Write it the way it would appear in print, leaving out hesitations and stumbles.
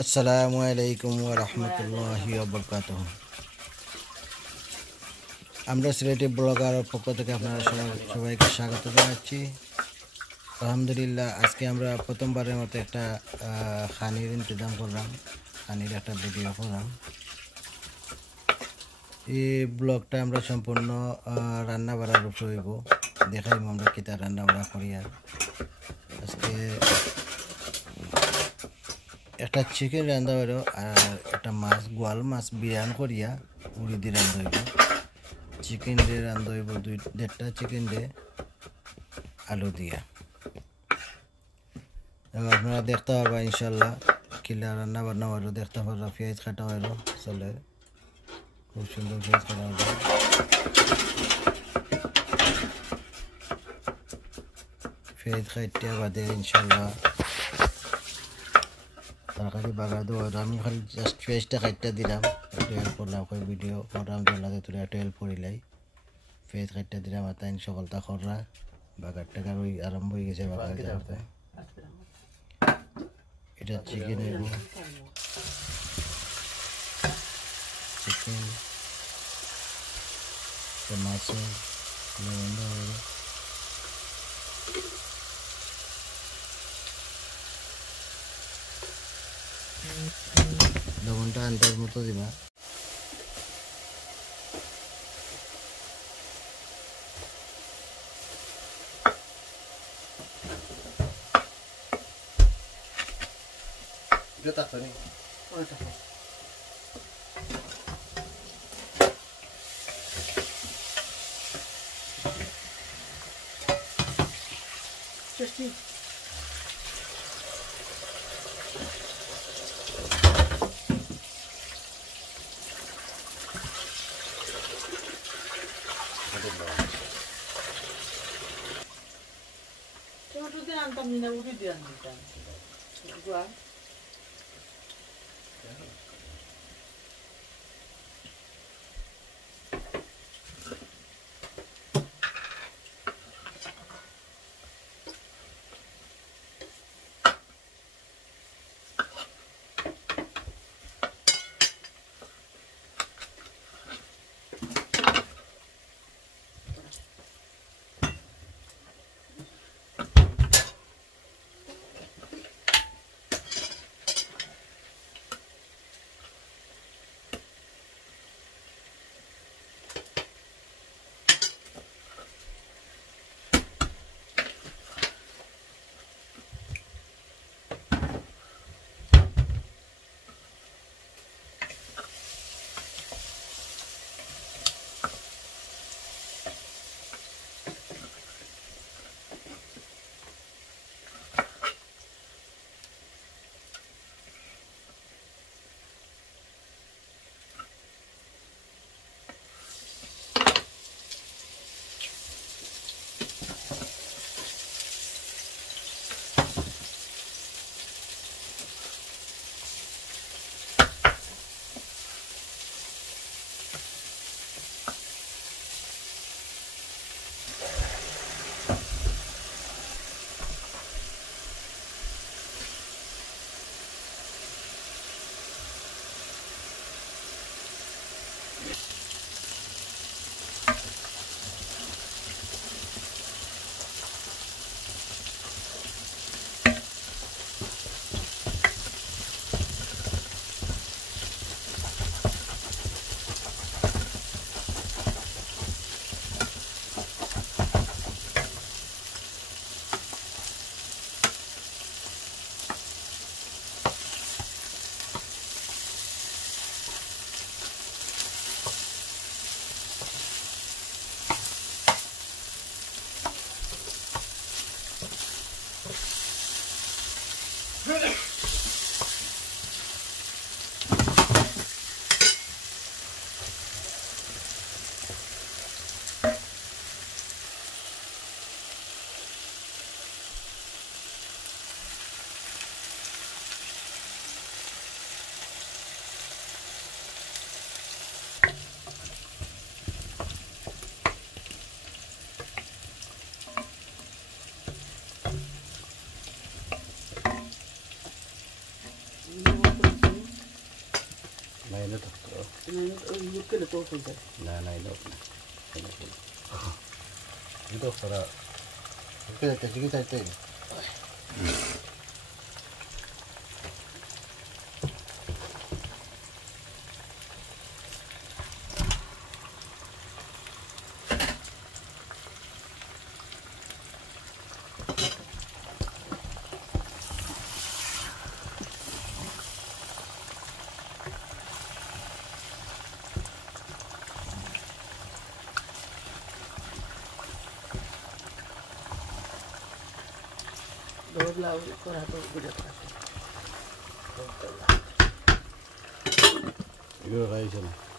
আসসালামু আলাইকুম ওয়া রাহমাতুল্লাহি ওয়া বারাকাতুহু। আমরা সিলেটি ব্লগার পক্ষ থেকে আপনারা সবাইকে স্বাগত জানাচ্ছি। আলহামদুলিল্লাহ, আজকে আমরা প্রথমবারের মতো একটা খানির ইন্তজাম করলাম, খানির একটা ভিডিও করলাম। এই ব্লগটা আমরা সম্পূর্ণ রান্না বাড়ার উপর হইব, দেখাইব আমরা কিতা রান্না বাড়া করি। আর আজকে একটা চিকেন রান্ধা হইল, আর একটা মাছ, গোয়াল মাছ বিরিয়ানি করিয়া উড়ি দিয়ে রান্ধা হইব। চিকেন দিয়ে রান্ধা হইব 2-1.5 চিকেন দিয়ে আলু দিয়া। এবং আপনারা দেখতে পারবা ইনশাল্লাহ কিলা রান্না বান্না হইল, দেখতে পারবা পেঁয়াজ কাটা হইল, চলে খুব সুন্দর পেঁয়াজ কাটা হইল। পেঁয়াজ কাটিয়া বাদে ইনশাল্লাহ তরকারি বাগার দেওয়া হইল। আমি খালি জাস্ট পেঁয়াজটা কাটিয়া দিলাম, একটু হেল্প করলাম, ভিডিও করলাম, জল্লাতে তুলে একটু হেল্প করিলাই। পেঁয়াজ কাটিয়া দিলাম, আর তাই সকলটা খররা বাগার টাকার ওই আরম্ভ হয়ে গেছে। বাগার যাওয়াতে এটা চিকেন হইব, চিকেন মাছ লবণ হইব। লবণটা আন্দাজ মতো দিবা। এটা তাতো নি ওটা টেস্টি। টমেটো দিয়ে আনতাম না, উঠে দিয়ে আনতাম। Mainit ako. Yung kinutukoy dyan. Nanay-log na. Ito para... Sige tayo. Doon lang ko na ito binatras. Siguro kayo siya na.